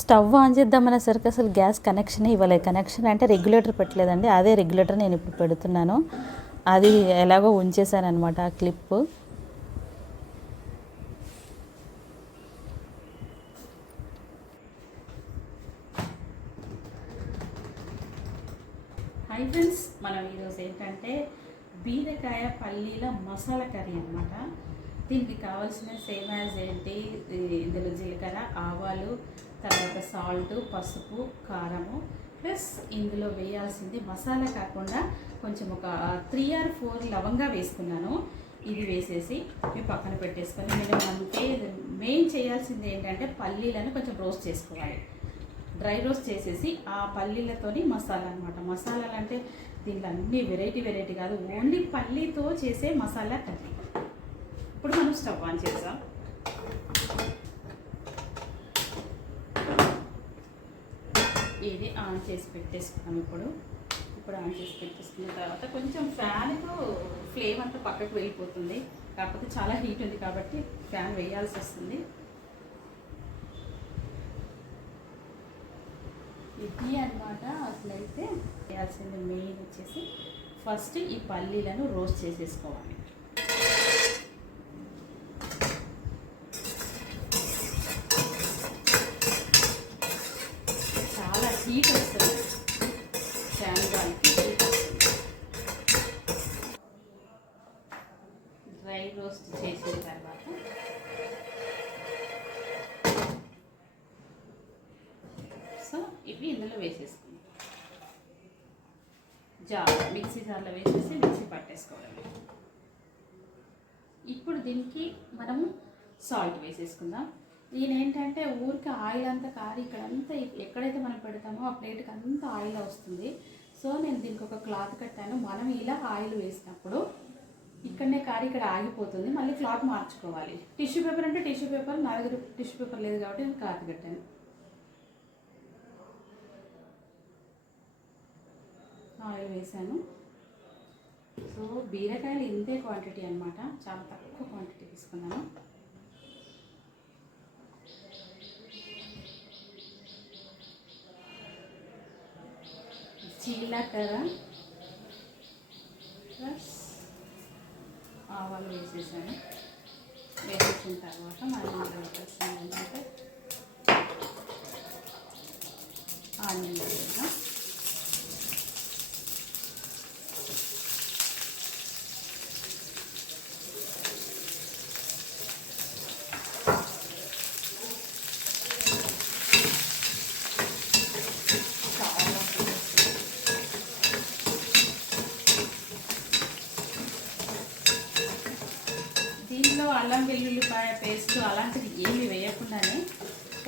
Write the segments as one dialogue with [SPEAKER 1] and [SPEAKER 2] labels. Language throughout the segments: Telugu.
[SPEAKER 1] స్టవ్ ఆన్ చేద్దామనే సరికి అసలు గ్యాస్ కనెక్షన్ ఇవ్వలేదు. కనెక్షన్ అంటే రెగ్యులేటర్ పెట్టలేదండి. అదే రెగ్యులేటర్ నేను ఇప్పుడు పెడుతున్నాను. అది ఎలాగో ఉంచేసాను అనమాట ఆ క్లిప్. హై ఫ్రెండ్స్ మనం ఈరోజు ఏంటంటే బీరకాయ పల్లీల మసాలా కర్రీ అనమాట దీనికి కావాల్సిన సేమ్ యాజ్ ఏంటి? ఇందులో జీలకర్ర ఆవాలు తర్వాత సాల్ట్ పసుపు కారము ప్లస్ ఇందులో వేయాల్సింది మసాలా కాకుండా కొంచెం ఒక త్రీ ఆర్ ఫోర్ లవంగా వేసుకున్నాను. ఇది వేసేసి మేము పక్కన పెట్టేసుకొని నేను అంతే మెయిన్ చేయాల్సింది ఏంటంటే పల్లీలను కొంచెం రోస్ట్ చేసుకోవాలి. డ్రై రోస్ట్ చేసేసి ఆ పల్లీలతోని మసాలా అనమాట మసాలాలు అంటే దీంట్లో అన్ని వెరైటీ వెరైటీ కాదు. ఓన్లీ పల్లీతో చేసే మసాలా కర్రీ. ఇప్పుడు మనం స్టవ్ ఆన్ చేసాం ఇది ఆన్ చేసి పెట్టేసుకున్నాం ఇప్పుడు. ఇప్పుడు ఆన్ చేసి పెట్టేసుకున్న తర్వాత కొంచెం ఫ్యాన్కు ఫ్లేమ్ అంతా పక్కకు వెళ్ళిపోతుంది. కాకపోతే చాలా హీట్ ఉంది కాబట్టి ఫ్యాన్ వేయాల్సి వస్తుంది. ఇది అన్నమాట అసలైతే చేయాల్సింది మెయిన్ వచ్చేసి ఫస్ట్ ఈ పల్లీలను రోస్ట్ చేసేసుకోవాలి చాలా హీట్ వస్తుంది ఫ్యాన్ గాలికి హీట్ వస్తుంది డ్రై రోస్ట్ చేసిన తర్వాత ఇవి ఇందులో వేసేసుకుందాం. జార్ మిక్సీ జార్లో వేసేసి మిక్సీ పట్టేసుకోవాలి ఇప్పుడు దీనికి మనము సాల్ట్ వేసేసుకుందాం. దీని ఏంటంటే ఊరికి ఆయిల్ అంతా కాదు ఇక్కడంతా ఎక్కడైతే మనం పెడతామో ఆ ప్లేట్కి అంతా ఆయిల్ వస్తుంది. సో నేను దీనికి ఒక క్లాత్ కట్టాను. మనం ఇలా ఆయిల్ వేసినప్పుడు ఇక్కడనే కారి ఇక్కడ ఆగిపోతుంది. మళ్ళీ క్లాత్ మార్చుకోవాలి. టిష్యూ పేపర్ అంటే టిష్యూ పేపర్ నా దగ్గర టిష్యూ పేపర్ లేదు కాబట్టి నేను క్లాత్ కట్టాను. ఆయిల్ వేసాను. సో బీరకాయలు ఇంతే క్వాంటిటీ అనమాట చాలా తక్కువ క్వాంటిటీ తీసుకున్నాను. జీలకర్ర ప్లస్ ఆవాలు వేసేసాను. వేసేసిన తర్వాత మనం వేసేసాను అంటే ఆనియన్ వేసేద్దాం చాలా దీనిలో అల్లం వెల్లుల్లిపాయ పేస్ట్ అలాంటిది ఏమి వేయకుండానే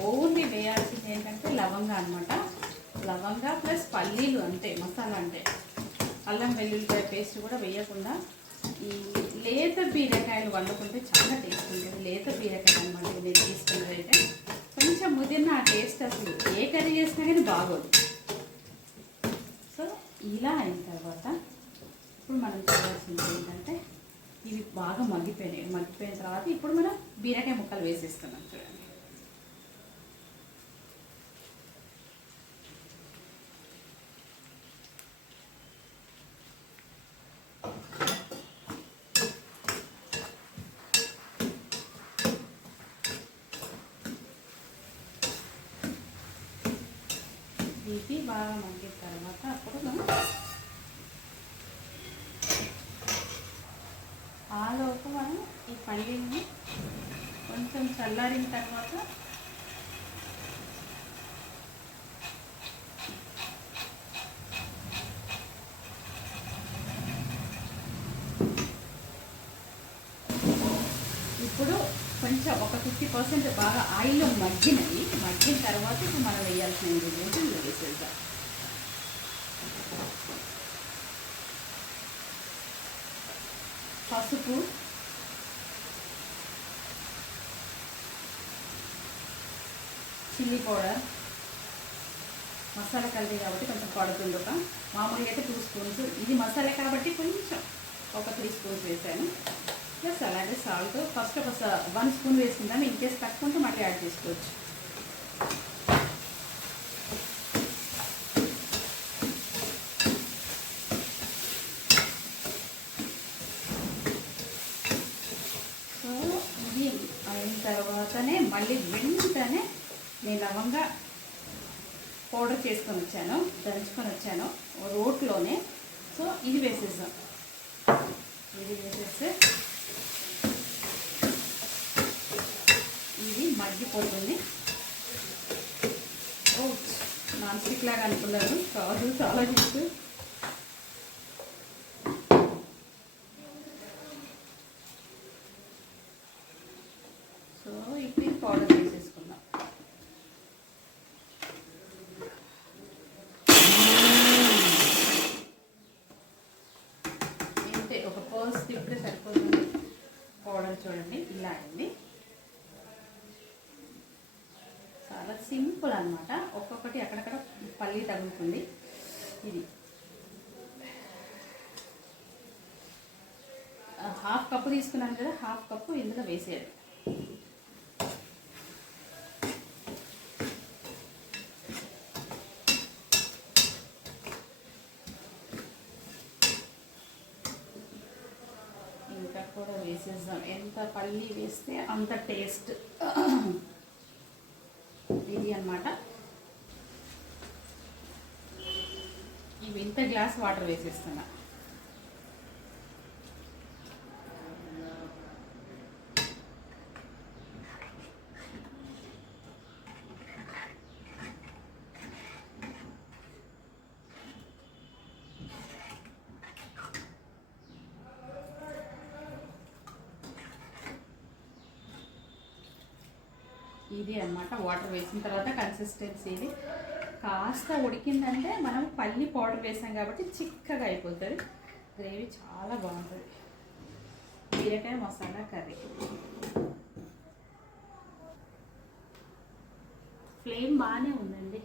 [SPEAKER 1] ఓన్లీ వేయాల్సింది ఏంటంటే లవంగా అనమాట లవంగా ప్లస్ పల్లీలు అంతే మసాలా అంటే అల్లం వెల్లుల్లిపాయ పేస్ట్ కూడా వేయకుండా ఈ లేత బీరకాయలు వండుకుంటే చాలా టేస్ట్ ఉంటుంది. లేత బీరకాయలు అనమాట నేను తీసుకున్నదైతే. అయితే కొంచెం ముదిరిన ఆ టేస్ట్ అసలు ఏ కర్రీ చేసినా కానీ బాగోదు. సో ఇలా అయిన తర్వాత ఇప్పుడు మనం చేయాల్సింది ఏంటంటే ఇవి బాగా మగ్గిపోయినాయి. మగ్గిపోయిన తర్వాత ఇప్పుడు మనం బీరకాయ ముక్కలు వేసేస్తున్నాం చూడండి. ఇవి బాగా మగ్గి తర్వాత అప్పుడు మనం ఆలోపు మనం ఈ పల్లీని కొంచెం చల్లారిన తర్వాత ఇప్పుడు కొంచెం ఒక ఫిఫ్టీ పర్సెంట్ బాగా ఆయిల్లో మగ్గినవి మగ్గిన తర్వాత ఇప్పుడు మనం వేయాల్సిన ఇంగ్రీడియంట్స్ ఇందులో వేసేద్దాం. పసుపు చిల్లీ పౌడర్ మసాలా కలిపి కాబట్టి కొంచెం పడుతుంది ఒక మామూలుగా అయితే టూ స్పూన్స్. ఇది మసాలా కాబట్టి కొంచెం ఒక త్రీ స్పూన్స్ వేసాను. ప్లస్ అలాగే సాల్ట్ ఫస్ట్ ఒక వన్ స్పూన్ వేసుకుందాం. ఇన్ కేస్ తక్కువ ఉంటే మళ్ళీ యాడ్ చేసుకోవచ్చు. సో ఇది అయిన తర్వాతనే మళ్ళీ వెంటనే నేను లవంగా పౌడర్ చేసుకొని వచ్చాను దంచుకొని వచ్చాను రోట్లోనే. సో ఇది వేసేద్దాం. ఇది వేసేస్తే ఇది మగ్గిపోతుంది. ఓ నాన్ స్టిక్ లాగా అనుకున్నాను కాదు చాలా సో ఇప్పుడు పౌడర్ వేసేసుకుందాం ఏంటే ఒక ఇప్పుడే సరిపోతుంది. పౌడర్ చూడండి ఇలా అయింది చాలా సింపుల్ అనమాట ఒక్కొక్కటి అక్కడక్కడ పల్లి తగులుతుంది. ఇది. హాఫ్ కప్పు తీసుకున్నాను కదా హాఫ్ కప్పు ఇందులో వేసేయాలి. ఇంకా కూడా వేసేద్దాం. ఎంత పల్లి వేస్తే అంత టేస్ట్. ఇది అన్నమాట. ఇవి ఇంత గ్లాస్ వాటర్ వేసేస్తున్నా. ఇది అన్నమాట వాటర్ వేసిన తర్వాత కన్సిస్టెన్సీ ఇది. కాస్త ఉడికిందంటే మనం పల్లి పౌడర్ వేసాం కాబట్టి చిక్కగా అయిపోతుంది. గ్రేవీ చాలా బాగుంటుంది. బీరకాయ మసాలా కర్రీ. ఫ్లేమ్ బాగానే ఉందండి.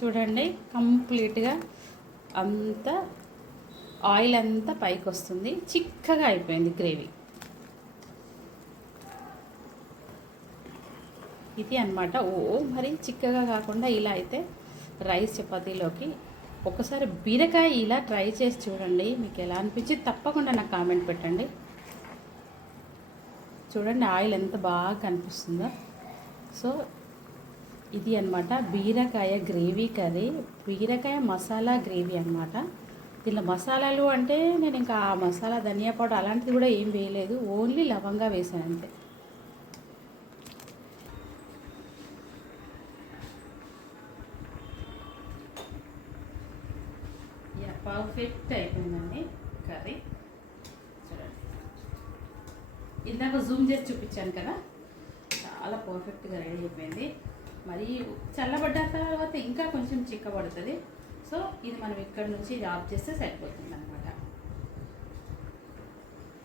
[SPEAKER 1] చూడండి కంప్లీట్గా అంత ఆయిల్ అంతా పైకి వస్తుంది చిక్కగా అయిపోయింది గ్రేవీ. ఇది అనమాట ఓ మరి చిక్కగా కాకుండా ఇలా అయితే రైస్ చపాతీలోకి ఒకసారి బీరకాయ ఇలా ట్రై చేసి చూడండి మీకు ఎలా అనిపించి తప్పకుండా నాకు కామెంట్ పెట్టండి. చూడండి ఆయిల్ ఎంత బాగా కనిపిస్తుందో. సో ఇది అనమాట బీరకాయ గ్రేవీ కర్రీ. బీరకాయ మసాలా గ్రేవీ అన్నమాట. దీనిలో మసాలాలు అంటే నేను ఇంకా ఆ మసాలా ధనియా పౌడర్ అలాంటిది కూడా ఏం వేయలేదు. ఓన్లీ లవంగా వేసాను అంతే. యా పర్ఫెక్ట్ అయిపోయిందండి కర్రీ. చూడండి. ఇందాక జూమ్ చేసి చూపించాను కదా. చాలా పర్ఫెక్ట్గా రెడీ అయిపోయింది. మరి చల్లబడ్డ తర్వాత ఇంకా కొంచెం చిక్కబడుతుంది. సో ఇది మనం ఇక్కడ నుంచి ఆఫ్ చేస్తే సరిపోతుంది అనమాట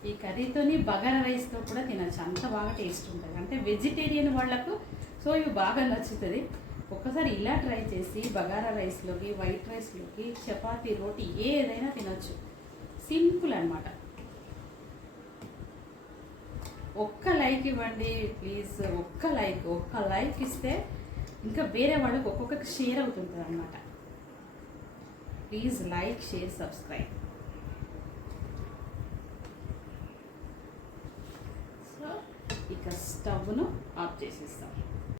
[SPEAKER 1] ఈ కర్రీతోని బగారా రైస్తో కూడా తినచ్చు. అంత బాగా టేస్ట్ ఉంటుంది. అంటే వెజిటేరియన్ వాళ్ళకు సో ఇవి బాగా నచ్చుతుంది. ఒక్కసారి ఇలా ట్రై చేసి బగారా రైస్లోకి వైట్ రైస్లోకి చపాతీ రోటీ ఏదైనా తినచ్చు. సింపుల్ అనమాట ఒక్క లైక్ ఇవ్వండి. ప్లీజ్ ఒక్క లైక్. ఒక్క లైక్ ఇస్తే ఇంకా వేరే వాళ్ళకి ఒక్కొక్కరికి షేర్ అవుతుంటుంది అనమాట please like share subscribe so ఇక స్టవ్ను ఆఫ్ చేసేస్తాం.